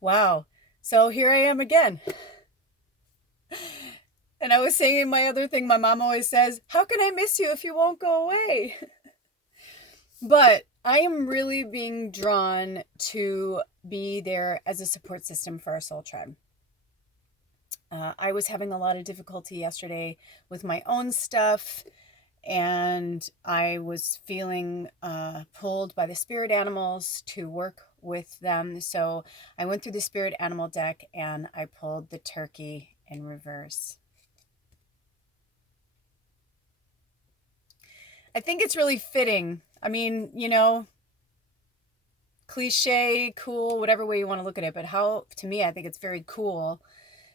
Wow. So here I am again. And I was saying my other thing my mom always says, how can I miss you if you won't go away? But I am really being drawn to be there as a support system for our soul tribe. I was having a lot of difficulty yesterday with my own stuff, and I was feeling pulled by the spirit animals to work with them. So I went through the spirit animal deck and I pulled the turkey in reverse. I think it's really fitting. I mean, cliche, cool, whatever way you want to look at it, but to me, I think it's very cool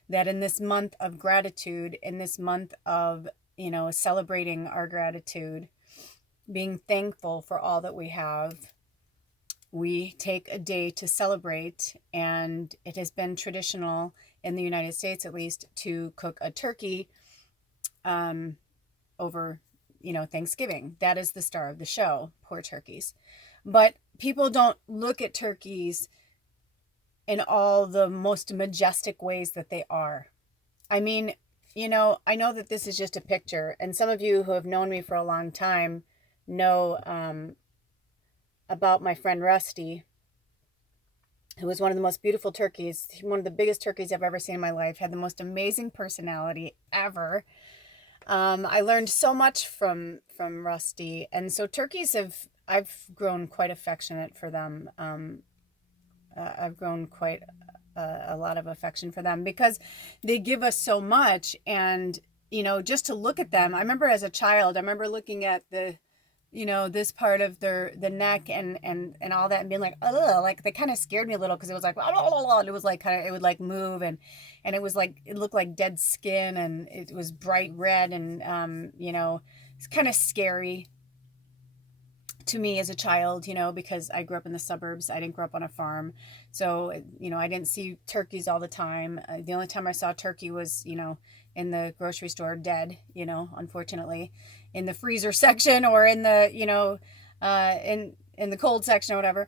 that in this month of gratitude, in this month of, celebrating our gratitude, being thankful for all that we have, we take a day to celebrate. And it has been traditional in the United States, at least, to cook a turkey over, Thanksgiving. That is the star of the show, poor turkeys. But people don't look at turkeys in all the most majestic ways that they are. I mean, I know that this is just a picture, and some of you who have known me for a long time know about my friend Rusty, who was one of the most beautiful turkeys, one of the biggest turkeys I've ever seen in my life, had the most amazing personality ever. I learned so much from Rusty, and so I've grown quite affectionate for them. I've grown quite a lot of affection for them because they give us so much. And just to look at them, I remember as a child, I remember looking at this part of the neck and all that, and being like, oh, like they kind of scared me a little because it was like, and it was like it would like move, and it was like, it looked like dead skin, and it was bright red, and it's kind of scary to me as a child, because I grew up in the suburbs. I didn't grow up on a farm. So, I didn't see turkeys all the time. The only time I saw turkey was, in the grocery store dead, unfortunately, in the freezer section, or in the, in the cold section or whatever.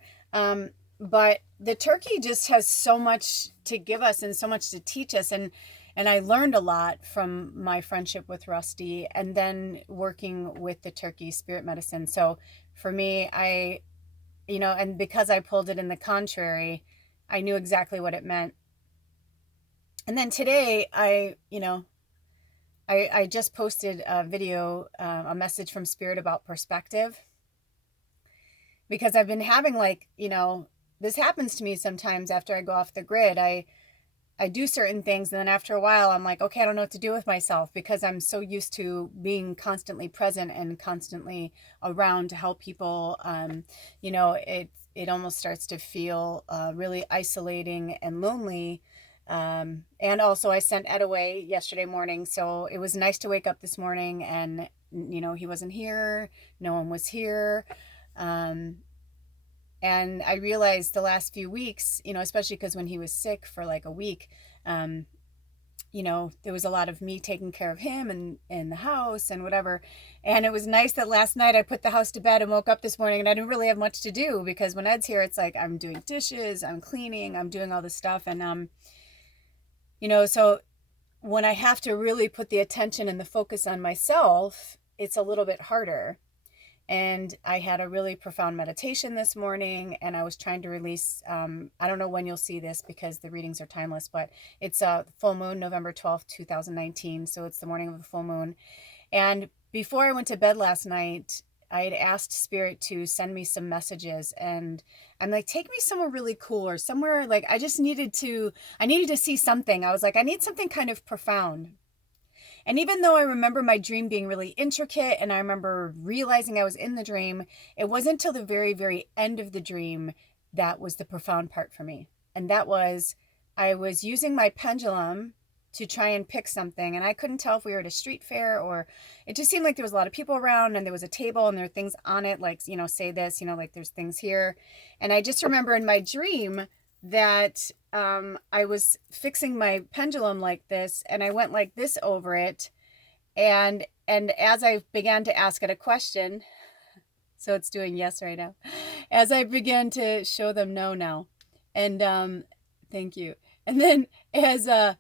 But the turkey just has so much to give us and so much to teach us. And I learned a lot from my friendship with Rusty, and then working with the turkey spirit medicine. So for me, and because I pulled it in the contrary, I knew exactly what it meant. And then today, I just posted a video, a message from Spirit about perspective, because I've been having this happens to me sometimes after I go off the grid. I do certain things, and then after a while I'm like, okay, I don't know what to do with myself, because I'm so used to being constantly present and constantly around to help people. It almost starts to feel really isolating and lonely. And also I sent Ed away yesterday morning, so it was nice to wake up this morning and he wasn't here, no one was here. And I realized the last few weeks, especially because when he was sick for like a week, there was a lot of me taking care of him and in the house and whatever. And it was nice that last night I put the house to bed and woke up this morning and I didn't really have much to do, because when Ed's here, it's like I'm doing dishes, I'm cleaning, I'm doing all this stuff. And, so when I have to really put the attention and the focus on myself, it's a little bit harder. And I had a really profound meditation this morning, and I was trying to release, I don't know when you'll see this because the readings are timeless, but it's a full moon, November 12th, 2019. So it's the morning of the full moon. And before I went to bed last night, I had asked Spirit to send me some messages, and I'm like, take me somewhere really cool, or somewhere like I needed to see something. I was like, I need something kind of profound. And even though I remember my dream being really intricate, and I remember realizing I was in the dream, it wasn't until the very, very end of the dream that was the profound part for me. And that was, I was using my pendulum to try and pick something, and I couldn't tell if we were at a street fair, or it just seemed like there was a lot of people around, and there was a table and there were things on it, like, say this, like there's things here. And I just remember in my dream that I was fixing my pendulum like this, and I went like this over it, and as I began to ask it a question, so it's doing yes right now, as I began to show them no now, and Thank you. And then as I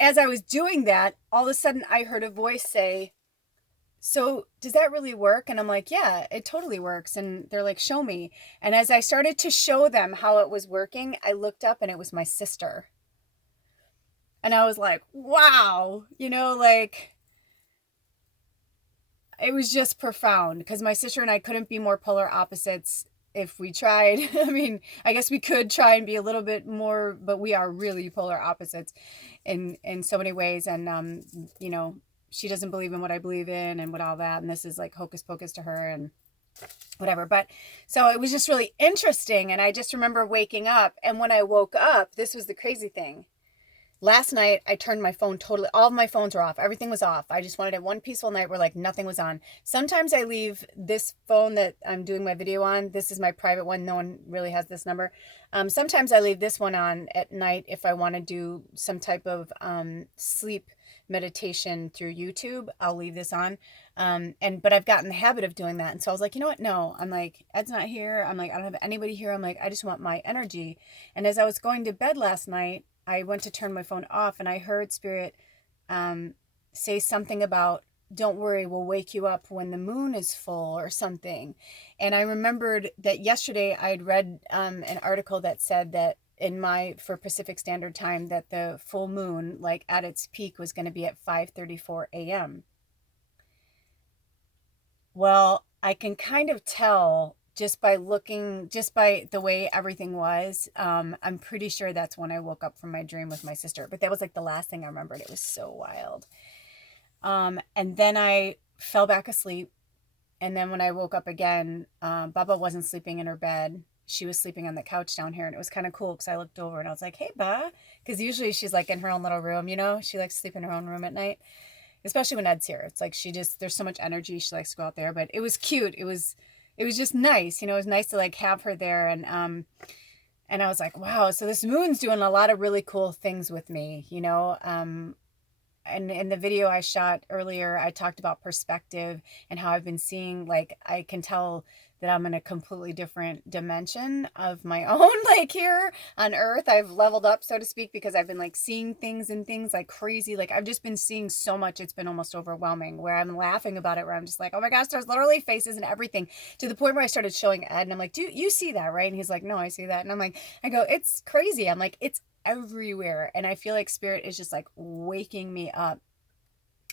was doing that, all of a sudden I heard a voice say, "So does that really work?" And I'm like, "Yeah, it totally works." And they're like, "Show me." And as I started to show them how it was working, I looked up and it was my sister. And I was like, wow, like it was just profound because my sister and I couldn't be more polar opposites if we tried. I mean, I guess we could try and be a little bit more, but we are really polar opposites in so many ways. And she doesn't believe in what I believe in and what all that, and this is like hocus pocus to her and whatever. But so it was just really interesting, and I just remember waking up, and when I woke up, this was the crazy thing. Last night, I turned my phone totally, all of my phones were off. Everything was off. I just wanted a one peaceful night where like nothing was on. Sometimes I leave this phone that I'm doing my video on. This is my private one. No one really has this number. Sometimes I leave this one on at night if I want to do some type of sleep meditation through YouTube. I'll leave this on. But I've gotten the habit of doing that. And so I was like, you know what? No, I'm like, Ed's not here. I'm like, I don't have anybody here. I'm like, I just want my energy. And as I was going to bed last night, I went to turn my phone off and I heard Spirit say something about, "Don't worry, we'll wake you up when the moon is full," or something. And I remembered that yesterday I had read an article that said that for Pacific Standard Time, that the full moon, like at its peak, was going to be at 5:34 a.m. Well, I can kind of tell just by the way everything was. I'm pretty sure that's when I woke up from my dream with my sister. But that was like the last thing I remembered. It was so wild. And then I fell back asleep. And then when I woke up again, Baba wasn't sleeping in her bed. She was sleeping on the couch down here. And it was kind of cool because I looked over and I was like, "Hey, Ba." Because usually she's like in her own little room, She likes to sleep in her own room at night, especially when Ed's here. It's like there's so much energy. She likes to go out there. But it was cute. It was just nice. It was nice to like have her there. And I was like, wow, so this moon's doing a lot of really cool things with me, and in the video I shot earlier, I talked about perspective and how I've been seeing, like, I can tell that I'm in a completely different dimension of my own, like here on Earth. I've leveled up, so to speak, because I've been like seeing things and things like crazy. Like I've just been seeing so much. It's been almost overwhelming, where I'm laughing about it, where I'm just like, oh my gosh, there's literally faces and everything, to the point where I started showing Ed and I'm like, do you see that, right? And he's like, no, I see that. And I'm like, I go, it's crazy. I'm like, it's everywhere. And I feel like Spirit is just like waking me up.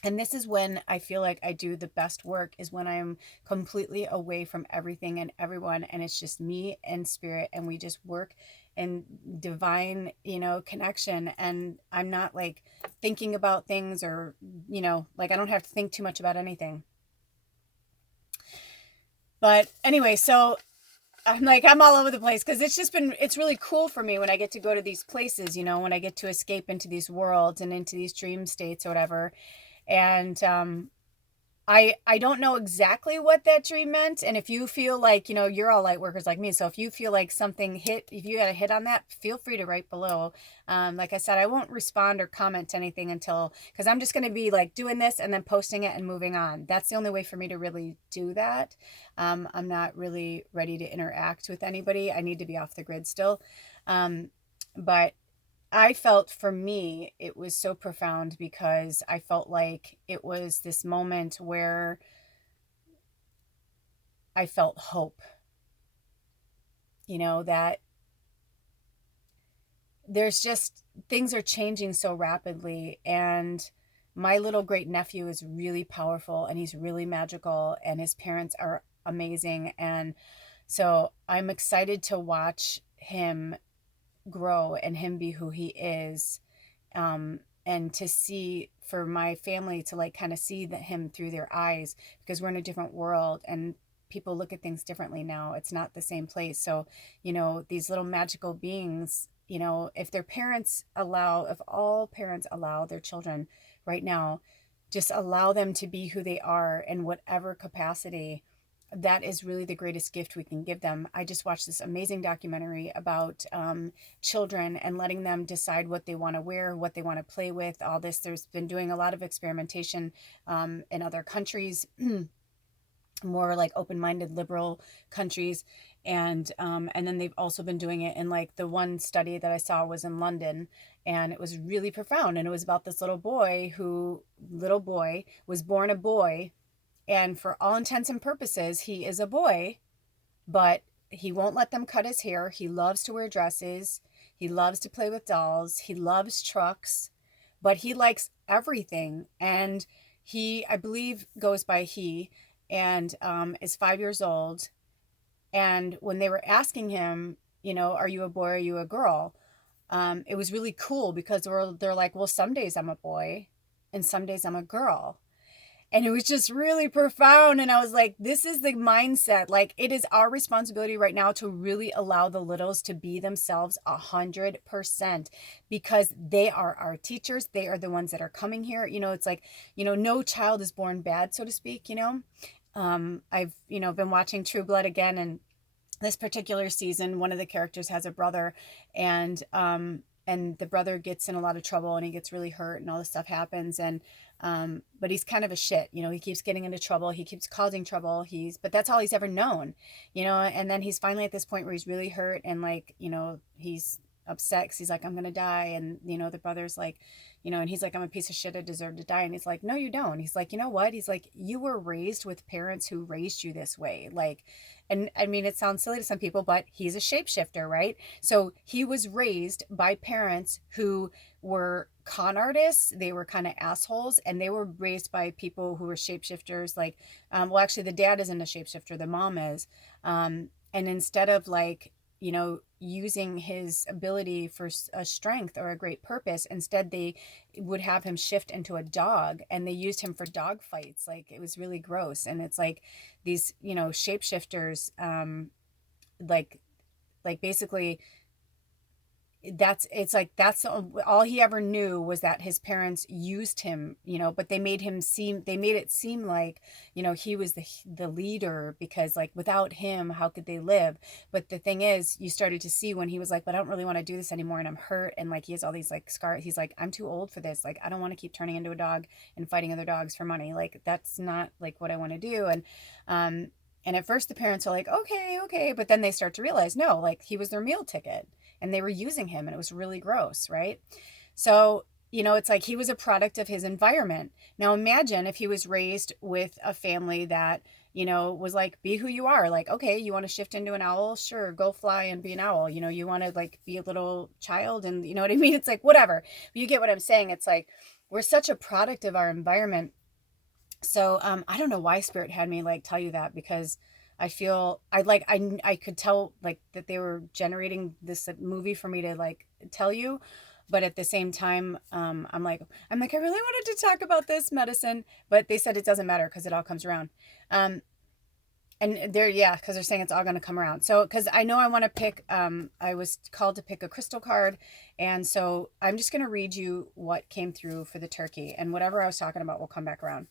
And this is when I feel like I do the best work, is when I'm completely away from everything and everyone, and it's just me and Spirit, and we just work in divine, connection. And I'm not like thinking about things, or, like I don't have to think too much about anything. But anyway, so I'm all over the place, because it's really cool for me when I get to go to these places, when I get to escape into these worlds and into these dream states or whatever. And I don't know exactly what that dream meant. And if you feel like, you're all light workers like me. So if you feel like if you got a hit on that, feel free to write below. Like I said, I won't respond or comment to anything because I'm just going to be like doing this and then posting it and moving on. That's the only way for me to really do that. I'm not really ready to interact with anybody. I need to be off the grid still. But I felt, for me, it was so profound, because I felt like it was this moment where I felt hope, that there's just, things are changing so rapidly. And my little great nephew is really powerful, and he's really magical, and his parents are amazing. And so I'm excited to watch him grow and him be who he is, and to see, for my family to like kind of see him through their eyes, because we're in a different world and people look at things differently now. It's not the same place. So these little magical beings, if all parents allow their children right now, just allow them to be who they are in whatever capacity, that is really the greatest gift we can give them. I just watched this amazing documentary about children, and letting them decide what they want to wear, what they want to play with, all this. There's been doing a lot of experimentation in other countries, more like open-minded liberal countries. And then they've also been doing it in, like, the one study that I saw was in London, and it was really profound. And it was about this little boy was born a boy, and for all intents and purposes, he is a boy, but he won't let them cut his hair. He loves to wear dresses. He loves to play with dolls. He loves trucks, but he likes everything. And he, I believe, goes by he, and is 5 years old. And when they were asking him, are you a boy? Are you a girl? It was really cool because they're like, well, some days I'm a boy and some days I'm a girl. And it was just really profound. And I was like, this is the mindset. Like, it is our responsibility right now to really allow the littles to be themselves 100%, because they are our teachers. They are the ones that are coming here. It's like, no child is born bad, so to speak. I've, been watching True Blood again, and this particular season, one of the characters has a brother, and the brother gets in a lot of trouble, and he gets really hurt, and all this stuff happens. But he's kind of a shit, he keeps getting into trouble. He keeps causing trouble. But that's all he's ever known, and then he's finally at this point where he's really hurt, and, like, he's upset because he's like, I'm going to die. And, the brother's like, and he's like, I'm a piece of shit. I deserve to die. And he's like, no, you don't. He's like, you know what? He's like, you were raised with parents who raised you this way. Like, and I mean, it sounds silly to some people, but he's a shapeshifter, right? So he was raised by parents who were con artists. They were kind of assholes, and they were raised by people who were shapeshifters. Like, well, actually the dad isn't a shapeshifter. The mom is. And instead of, like, using his ability for a strength or a great purpose, instead they would have him shift into a dog, and they used him for dog fights. Like, it was really gross. And it's like these, shapeshifters, like basically that's all he ever knew was that his parents used him, but they made it seem like, he was the leader, because, like, without him, how could they live? But the thing is, you started to see when he was like, but I don't really want to do this anymore, and I'm hurt, and, like, he has all these, like, scars. He's like, I'm too old for this. Like, I don't want to keep turning into a dog and fighting other dogs for money. Like, that's not, like, what I want to do. And at first the parents are like, okay. But then they start to realize, no, like, he was their meal ticket, and they were using him, and it was really gross, right? So, it's like he was a product of his environment. Now imagine if he was raised with a family that, was like, be who you are. Like, okay, you want to shift into an owl? Sure, go fly and be an owl. You want to, like, be a little child, and you know what I mean? It's like, whatever. But you get what I'm saying. It's like, we're such a product of our environment. So I don't know why Spirit had me, like, tell you that, because I feel I could tell, like, that they were generating this movie for me to, like, tell you, but at the same time, I'm like, I really wanted to talk about this medicine, but they said it doesn't matter because it all comes around. And because they're saying it's all going to come around. So, because I know I want to pick, I was called to pick a crystal card, and so I'm just going to read you what came through for the turkey, and whatever I was talking about will come back around.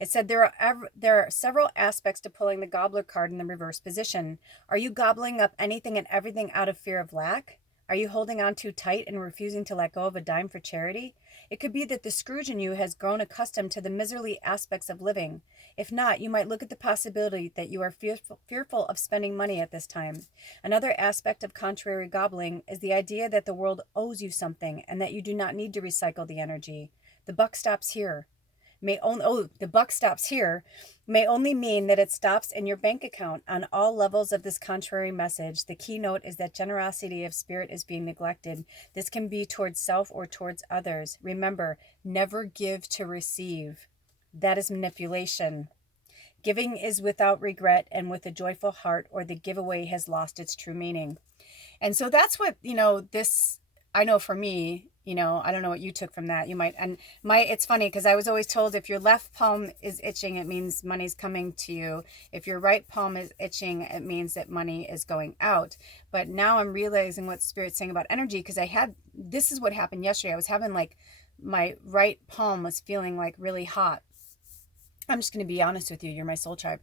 It said there are several aspects to pulling the gobbler card in the reverse position. Are you gobbling up anything and everything out of fear of lack? Are you holding on too tight and refusing to let go of a dime for charity? It could be that the Scrooge in you has grown accustomed to the miserly aspects of living. If not, you might look at the possibility that you are fearful of spending money at this time. Another aspect of contrary gobbling is the idea that the world owes you something and that you do not need to recycle the energy. The buck stops here. The buck stops here may only mean that it stops in your bank account. On all levels of this contrary message, the keynote is that generosity of spirit is being neglected. This can be towards self or towards others. Remember, never give to receive. That is manipulation. Giving is without regret and with a joyful heart, or the giveaway has lost its true meaning. And so that's what, this, I know for me, I don't know what you took from that. You might, and it's funny because I was always told if your left palm is itching, it means money's coming to you. If your right palm is itching, it means that money is going out. But now I'm realizing what Spirit's saying about energy, because this is what happened yesterday. I was having, like, my right palm was feeling, like, really hot. I'm just going to be honest with you. You're my soul tribe.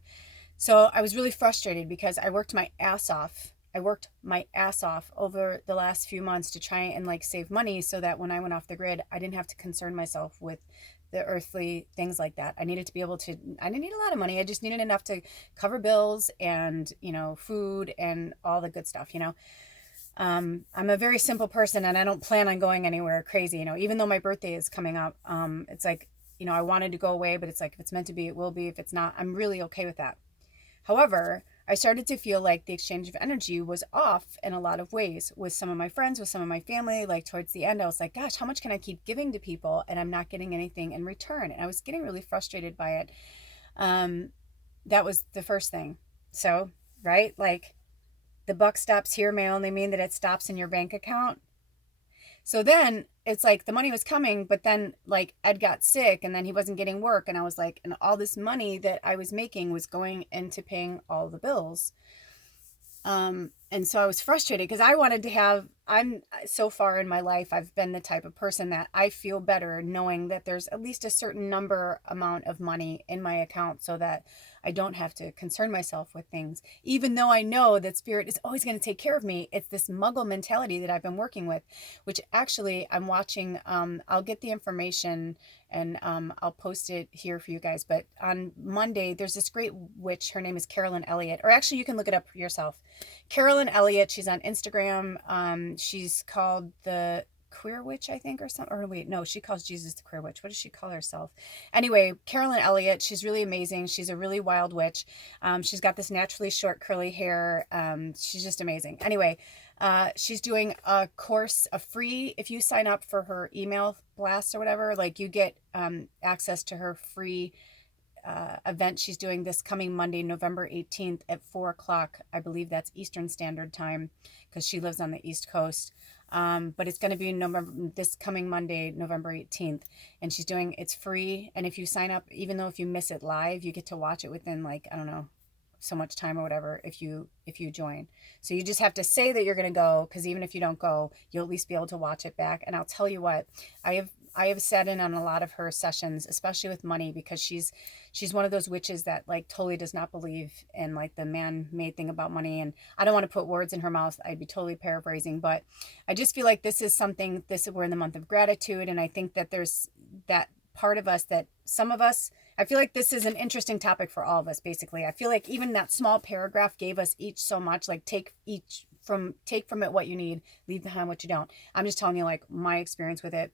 So I was really frustrated because I worked my ass off. Over the last few months to try and, like, save money so that when I went off the grid, I didn't have to concern myself with the earthly things like that. I needed to be able to, I didn't need a lot of money. I just needed enough to cover bills and, food and all the good stuff, I'm a very simple person and I don't plan on going anywhere crazy, even though my birthday is coming up. It's like, I wanted to go away, but it's like, if it's meant to be, it will be. If it's not, I'm really okay with that. However, I started to feel like the exchange of energy was off in a lot of ways with some of my friends, with some of my family. Like towards the end, I was like, gosh, how much can I keep giving to people and I'm not getting anything in return? And I was getting really frustrated by it. That was the first thing. So, right? Like the buck stops here may only mean that it stops in your bank account. So then it's like the money was coming, but then like Ed got sick and then he wasn't getting work. And I was like, and all this money that I was making was going into paying all the bills. And so I was frustrated because I wanted to have, I'm so far in my life, I've been the type of person that I feel better knowing that there's at least a certain amount of money in my account so that I don't have to concern myself with things, even though I know that spirit is always going to take care of me. It's this muggle mentality that I've been working with, which actually I'm watching. I'll get the information and I'll post it here for you guys. But on Monday, there's this great witch. Her name is Carolyn Elliott, or actually you can look it up yourself. Carolyn Elliott. She's on Instagram. She's called the Queer Witch, I think, or something. Or wait, no, she calls Jesus the Queer Witch. What does she call herself? Anyway, Carolyn Elliott, she's really amazing. She's a really wild witch. She's got this naturally short curly hair. She's just amazing. Anyway, she's doing a course, a free, if you sign up for her email blast or whatever, like you get access to her free event she's doing this coming Monday, November 18th at 4:00. I believe that's Eastern Standard Time because she lives on the East Coast. But it's going to be this coming Monday, November 18th. And she's doing, it's free. And if you sign up, even though if you miss it live, you get to watch it within like, I don't know, so much time or whatever if you join. So you just have to say that you're going to go, because even if you don't go, you'll at least be able to watch it back. And I'll tell you what, I have sat in on a lot of her sessions, especially with money, because she's one of those witches that like totally does not believe in like the man-made thing about money. And I don't want to put words in her mouth. I'd be totally paraphrasing, but I just feel like this is something, we're in the month of gratitude. And I think that there's that part of us that some of us, I feel like this is an interesting topic for all of us, basically. I feel like even that small paragraph gave us each so much, like take from it what you need, leave behind what you don't. I'm just telling you like my experience with it.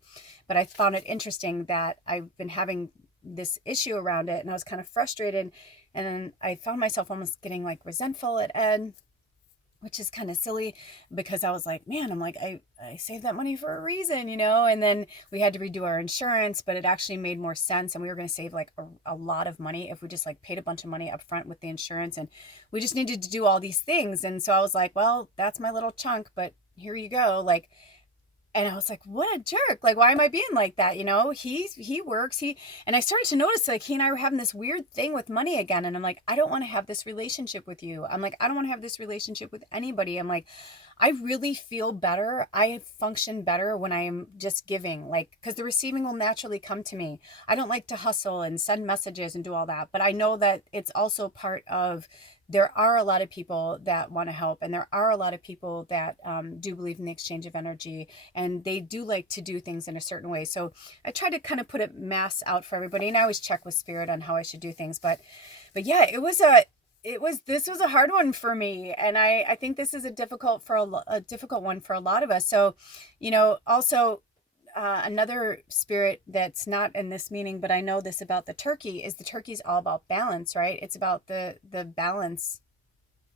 But I found it interesting that I've been having this issue around it and I was kind of frustrated. And then I found myself almost getting like resentful at Ed, which is kind of silly because I was like, man, I'm like, I saved that money for a reason, and then we had to redo our insurance, but it actually made more sense. And we were going to save like a lot of money if we just like paid a bunch of money up front with the insurance, and we just needed to do all these things. And so I was like, well, that's my little chunk, but here you go. Like, and I was like, what a jerk. Like, why am I being like that? He works, and I started to notice like he and I were having this weird thing with money again. And I'm like, I don't want to have this relationship with you. I'm like, I don't want to have this relationship with anybody. I'm like, I really feel better. I function better when I am just giving, like, because the receiving will naturally come to me. I don't like to hustle and send messages and do all that, but I know that it's also part of, there are a lot of people that want to help, and there are a lot of people that do believe in the exchange of energy, and they do like to do things in a certain way. So I try to kind of put a mass out for everybody, and I always check with spirit on how I should do things. But yeah, this was a hard one for me, and I think this is a difficult one for a lot of us. So, also another spirit that's not in this meaning, but I know this about the turkey, is the turkey's all about balance, right? It's about the balance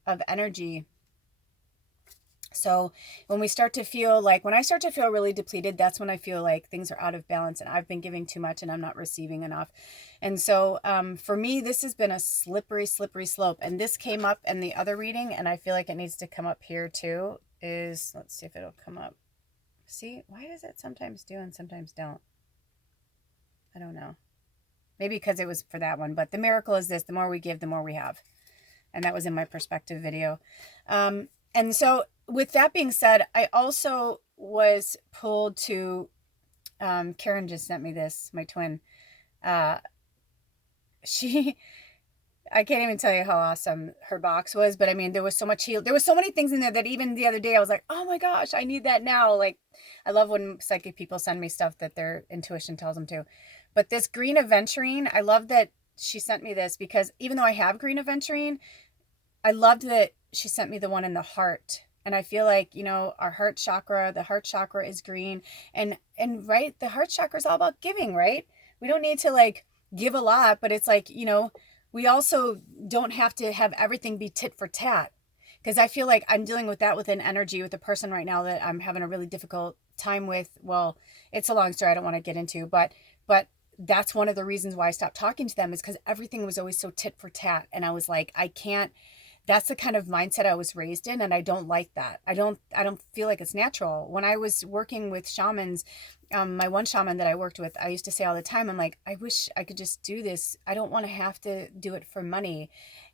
of energy. So when I start to feel really depleted, that's when I feel like things are out of balance and I've been giving too much and I'm not receiving enough. And so for me, this has been a slippery slope. And this came up in the other reading, and I feel like it needs to come up here too. Let's see if it'll come up. See, why does it sometimes do and sometimes don't? I don't know. Maybe because it was for that one. But the miracle is this: the more we give, the more we have. And that was in my perspective video. And so with that being said, I also was pulled to, Karen just sent me this, my twin. I can't even tell you how awesome her box was, but I mean, there was so much there was so many things in there that even the other day I was like, oh my gosh, I need that now. Like, I love when psychic people send me stuff that their intuition tells them to. But this green aventurine, I love that she sent me this, because even though I have green aventurine, I loved that she sent me the one in the heart. And I feel like, our the heart chakra is green. And right, the heart chakra is all about giving, right? We don't need to like give a lot, but it's like, we also don't have to have everything be tit for tat. Because I feel like I'm dealing with that with an energy with a person right now that I'm having a really difficult time with. Well, it's a long story I don't want to get into, but that's one of the reasons why I stopped talking to them, is because everything was always so tit for tat. And I was like, I can't, that's the kind of mindset I was raised in, and I don't like that. I don't feel like it's natural. When I was working with shamans, my one shaman that I worked with, I used to say all the time, I'm like, I wish I could just do this. I don't want to have to do it for money.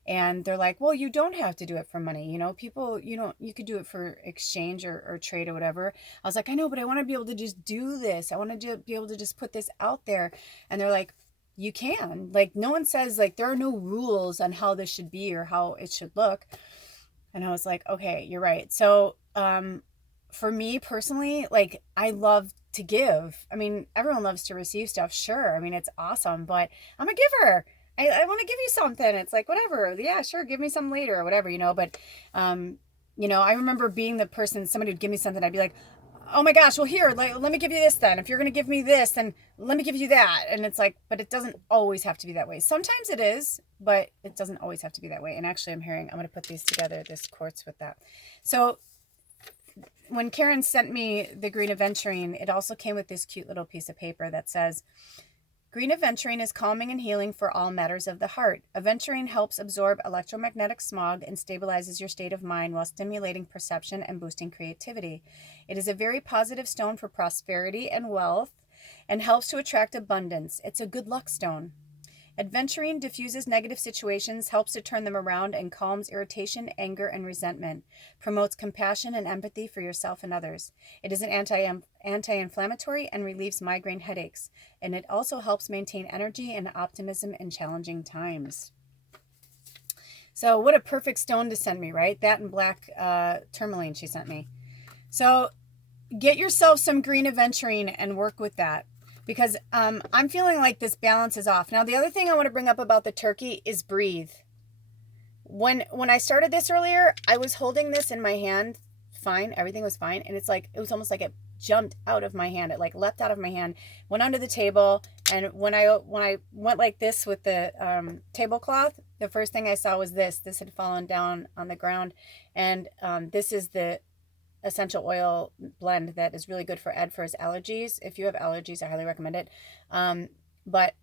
And they're like, well, you don't have to do it for money. People, you could do it for exchange or trade or whatever. I was like, I know, but I want to be able to just do this. I want to be able to just put this out there. And they're like, you can. Like, no one says, like, there are no rules on how this should be or how it should look. And I was like, okay, you're right. So for me personally, like, I love to give. I mean, everyone loves to receive stuff, sure. I mean, it's awesome, but I'm a giver. I want to give you something. It's like, whatever. Yeah, sure. Give me some later or whatever, but, I remember being the person, somebody would give me something. I'd be like, oh my gosh, well, here, let me give you this then. If you're going to give me this, then let me give you that. And it's like, but it doesn't always have to be that way. Sometimes it is, but it doesn't always have to be that way. And actually I'm going to put these together, this quartz with that. So when Karen sent me the green aventurine, it also came with this cute little piece of paper that says, green aventurine is calming and healing for all matters of the heart. Aventurine helps absorb electromagnetic smog and stabilizes your state of mind while stimulating perception and boosting creativity. It is a very positive stone for prosperity and wealth and helps to attract abundance. It's a good luck stone. Aventurine diffuses negative situations, helps to turn them around, and calms irritation, anger, and resentment. Promotes compassion and empathy for yourself and others. It is an anti-inflammatory and relieves migraine headaches. And it also helps maintain energy and optimism in challenging times. So what a perfect stone to send me, right? That and black tourmaline she sent me. So get yourself some green aventurine and work with that. Because I'm feeling like this balance is off. Now, the other thing I want to bring up about the turkey is breathe. When I started this earlier, I was holding this in my hand, fine, everything was fine, and it was almost like it jumped out of my hand. It like leapt out of my hand, went under the table, and when I went like this with the tablecloth, the first thing I saw was this. This had fallen down on the ground, and this is the essential oil blend that is really good for Ed for his allergies. If you have allergies, I highly recommend it. But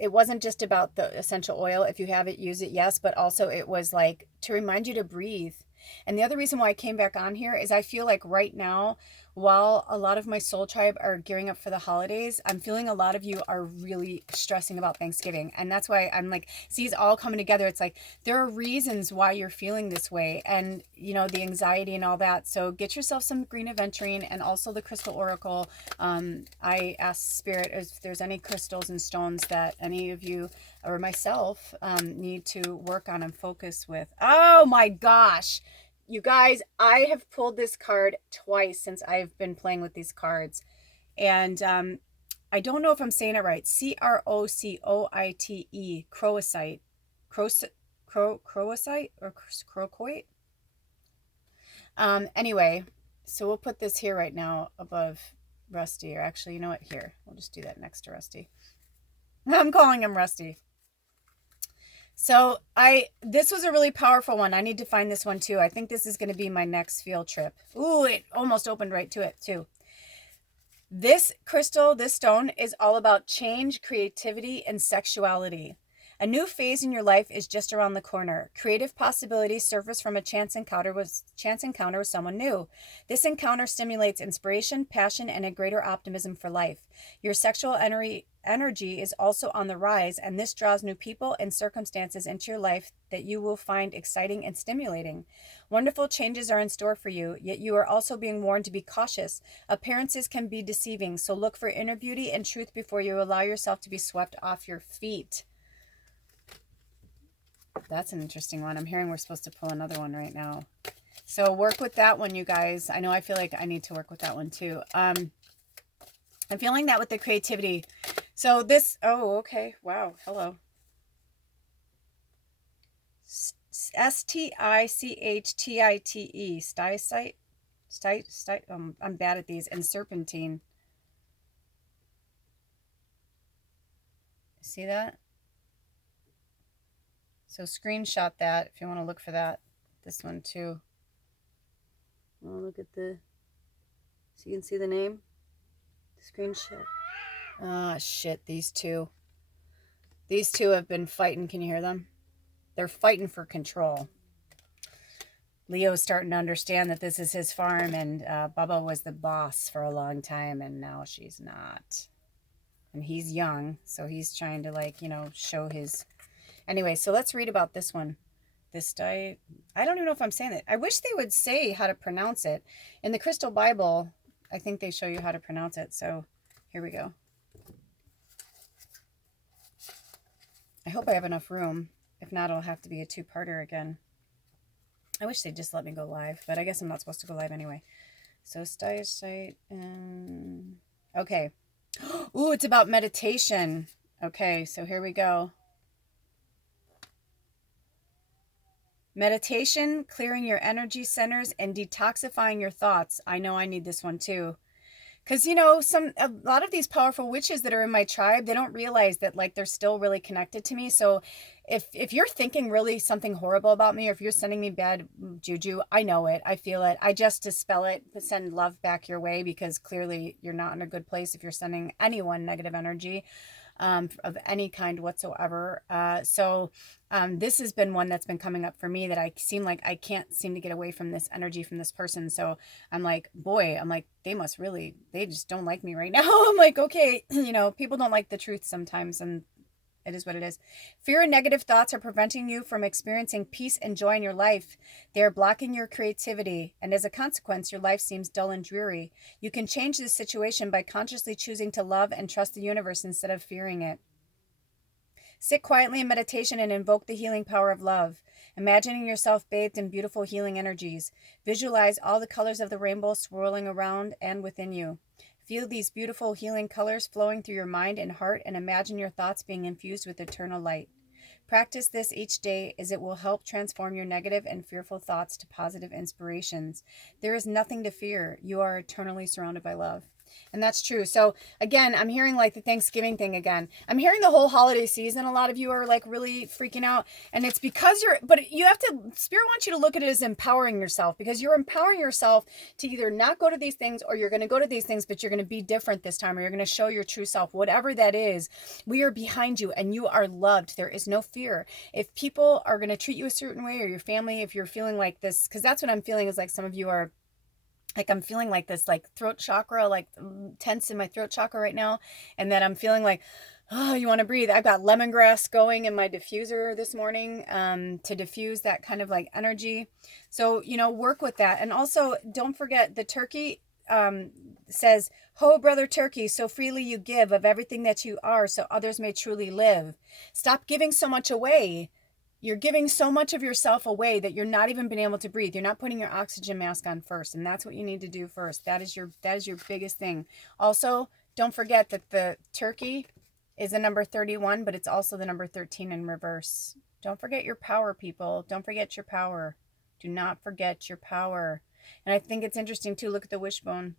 it wasn't just about the essential oil. If you have it, use it, yes. But also it was like to remind you to breathe. And the other reason why I came back on here is I feel like right now, while a lot of my soul tribe are gearing up for the holidays, I'm feeling a lot of you are really stressing about Thanksgiving. And that's why I'm like, see, it's all coming together. It's like, there are reasons why you're feeling this way and, the anxiety and all that. So get yourself some green aventurine and also the crystal oracle. I asked Spirit if there's any crystals and stones that any of you or myself need to work on and focus with. Oh my gosh. You guys, I have pulled this card twice since I've been playing with these cards. And I don't know if I'm saying it right. Crocoite. Crocoite? Crocoite or crocoite? Anyway, so we'll put this here right now above Rusty. Or actually, you know what? Here, we'll just do that next to Rusty. I'm calling him Rusty. So this was a really powerful one. I need to find this one too. I think this is going to be my next field trip. Ooh, it almost opened right to it too. This crystal, this stone is all about change, creativity, and sexuality. A new phase in your life is just around the corner. Creative possibilities surface from a chance encounter with someone new. This encounter stimulates inspiration, passion, and a greater optimism for life. Your sexual energy is also on the rise, and this draws new people and circumstances into your life that you will find exciting and stimulating. Wonderful changes are in store for you, yet you are also being warned to be cautious. Appearances can be deceiving, so look for inner beauty and truth before you allow yourself to be swept off your feet. That's an interesting one. I'm hearing we're supposed to pull another one right now. So work with that one, you guys. I know I feel like I need to work with that one too. I'm feeling that with the creativity. So this, oh, okay. Wow. Hello. Stichtite. Stysite. I'm bad at these. And serpentine. See that? So screenshot that if you want to look for that. This one too. Oh, look at the, so you can see the name. Screenshot. Ah, shit, these two. These two have been fighting. Can you hear them? They're fighting for control. Leo's starting to understand that this is his farm, and Bubba was the boss for a long time, and now she's not. And he's young, so he's trying to, like, show his... Anyway, so let's read about this one. This I don't even know if I'm saying it. I wish they would say how to pronounce it. In the Crystal Bible, I think they show you how to pronounce it. So here we go. I hope I have enough room. If not, it'll have to be a two-parter again. I wish they'd just let me go live, but I guess I'm not supposed to go live anyway. So site. Okay. Ooh, it's about meditation. Okay, so here we go. Meditation, clearing your energy centers, and detoxifying your thoughts. I know I need this one too. Because, a lot of these powerful witches that are in my tribe, they don't realize that, like, they're still really connected to me. So if you're thinking really something horrible about me, or if you're sending me bad juju, I know it. I feel it. I just dispel it, send love back your way, because clearly you're not in a good place if you're sending anyone negative energy of any kind whatsoever. This has been one that's been coming up for me, that I seem like I can't seem to get away from this energy from this person. So I'm like, they just don't like me right now. I'm like, okay, people don't like the truth sometimes, and it is what it is. Fear and negative thoughts are preventing you from experiencing peace and joy in your life. They are blocking your creativity, and as a consequence, your life seems dull and dreary. You can change this situation by consciously choosing to love and trust the universe instead of fearing it. Sit quietly in meditation and invoke the healing power of love, imagining yourself bathed in beautiful healing energies. Visualize all the colors of the rainbow swirling around and within you. Feel these beautiful healing colors flowing through your mind and heart, and imagine your thoughts being infused with eternal light. Practice this each day, as it will help transform your negative and fearful thoughts to positive inspirations. There is nothing to fear. You are eternally surrounded by love. And that's true. So again, I'm hearing like the Thanksgiving thing again. I'm hearing the whole holiday season. A lot of you are like really freaking out, and it's because but you have to, Spirit wants you to look at it as empowering yourself, because you're empowering yourself to either not go to these things, or you're going to go to these things, but you're going to be different this time, or you're going to show your true self, whatever that is. We are behind you, and you are loved. There is no fear. If people are going to treat you a certain way, or your family, if you're feeling like this, because that's what I'm feeling, is like some of you are, like, I'm feeling like this, like throat chakra, like tense in my throat chakra right now. And then I'm feeling like, oh, you want to breathe. I've got lemongrass going in my diffuser this morning to diffuse that kind of like energy. So, work with that. And also don't forget, the turkey says, "Ho, brother turkey, so freely you give of everything that you are, so others may truly live." Stop giving so much away. You're giving so much of yourself away that you're not even being able to breathe. You're not putting your oxygen mask on first, and that's what you need to do first. That is your biggest thing. Also, don't forget that the turkey is the number 31, but it's also the number 13 in reverse. Don't forget your power, people. Don't forget your power. Do not forget your power. And I think it's interesting too. Look at the wishbone.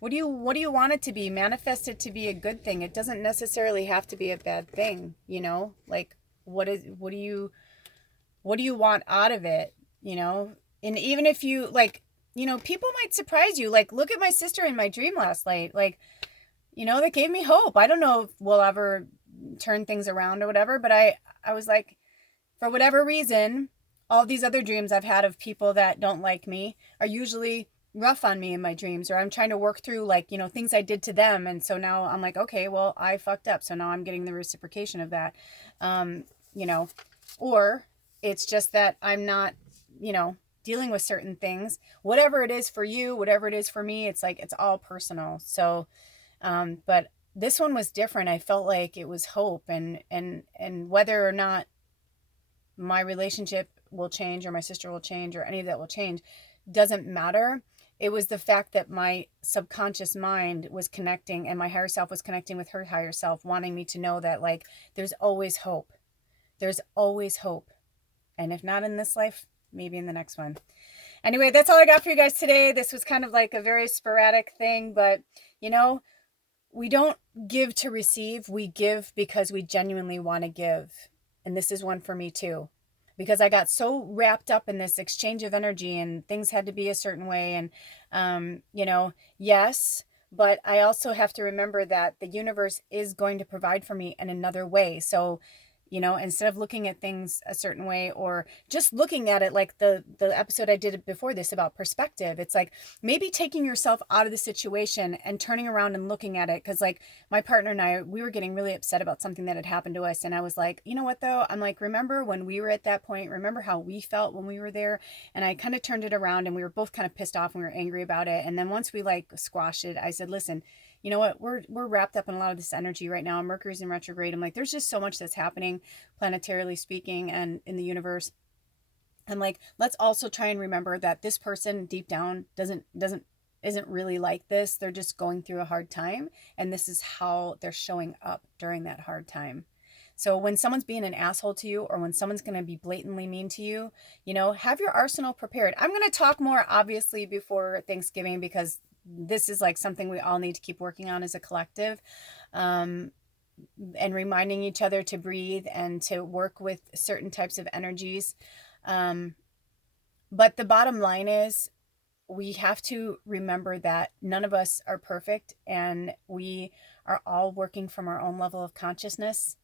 What do you want it to be? Manifest it to be a good thing. It doesn't necessarily have to be a bad thing, like, what do you want out of it, and even if you like, people might surprise you. Like, look at my sister in my dream last night. Like, that gave me hope. I don't know if we'll ever turn things around or whatever, but I was like, for whatever reason, all these other dreams I've had of people that don't like me are usually rough on me in my dreams, or I'm trying to work through, like, things I did to them. And so now I'm like, okay, well, I fucked up. So now I'm getting the reciprocation of that. Or it's just that I'm not, dealing with certain things, whatever it is for you, whatever it is for me, it's like, it's all personal. So, but this one was different. I felt like it was hope, and whether or not my relationship will change, or my sister will change, or any of that will change, doesn't matter. It was the fact that my subconscious mind was connecting and my higher self was connecting with her higher self, wanting me to know that, like, there's always hope. There's always hope. And if not in this life, maybe in the next one. Anyway, that's all I got for you guys today. This was kind of like a very sporadic thing, but you know, we don't give to receive. We give because we genuinely want to give. And this is one for me too, because I got so wrapped up in this exchange of energy and things had to be a certain way. And, yes, but I also have to remember that the universe is going to provide for me in another way. So, instead of looking at things a certain way or just looking at it like the episode I did before this about perspective, it's like maybe taking yourself out of the situation and turning around and looking at it. Because like my partner and I, we were getting really upset about something that had happened to us. And I was like, you know what though? I'm like, remember when we were at that point? Remember how we felt when we were there? And I kind of turned it around and we were both kind of pissed off and we were angry about it. And then once we like squashed it, I said, listen, you know what, we're wrapped up in a lot of this energy right now. Mercury's in retrograde. I'm like, there's just so much that's happening planetarily speaking and in the universe. And like, let's also try and remember that this person deep down isn't really like this. They're just going through a hard time, and this is how they're showing up during that hard time. So when someone's being an asshole to you, or when someone's going to be blatantly mean to you, have your arsenal prepared. I'm going to talk more obviously before Thanksgiving, because this is like something we all need to keep working on as a collective, and reminding each other to breathe and to work with certain types of energies. But the bottom line is we have to remember that none of us are perfect, and we are all working from our own level of consciousness.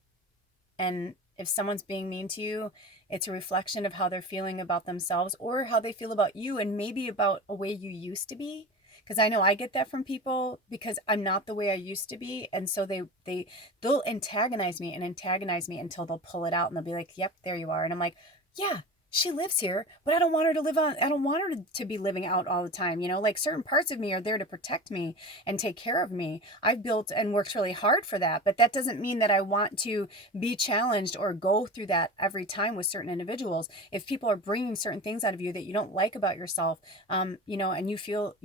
And if someone's being mean to you, it's a reflection of how they're feeling about themselves or how they feel about you, and maybe about a way you used to be. Because I know I get that from people because I'm not the way I used to be. And so they'll antagonize me until they'll pull it out and they'll be like, yep, there you are. And I'm like, yeah, she lives here, but I don't want her to be living out all the time. Like certain parts of me are there to protect me and take care of me. I've built and worked really hard for that, but that doesn't mean that I want to be challenged or go through that every time with certain individuals. If people are bringing certain things out of you that you don't like about yourself, and you feel,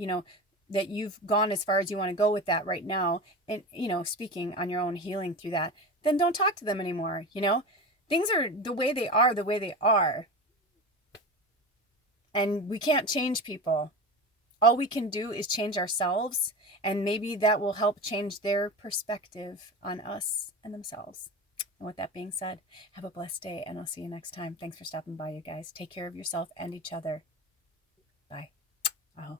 that you've gone as far as you want to go with that right now, and, speaking on your own healing through that, then don't talk to them anymore. Things are the way they are. And we can't change people. All we can do is change ourselves, and maybe that will help change their perspective on us and themselves. And with that being said, have a blessed day, and I'll see you next time. Thanks for stopping by, you guys. Take care of yourself and each other. Bye. Oh.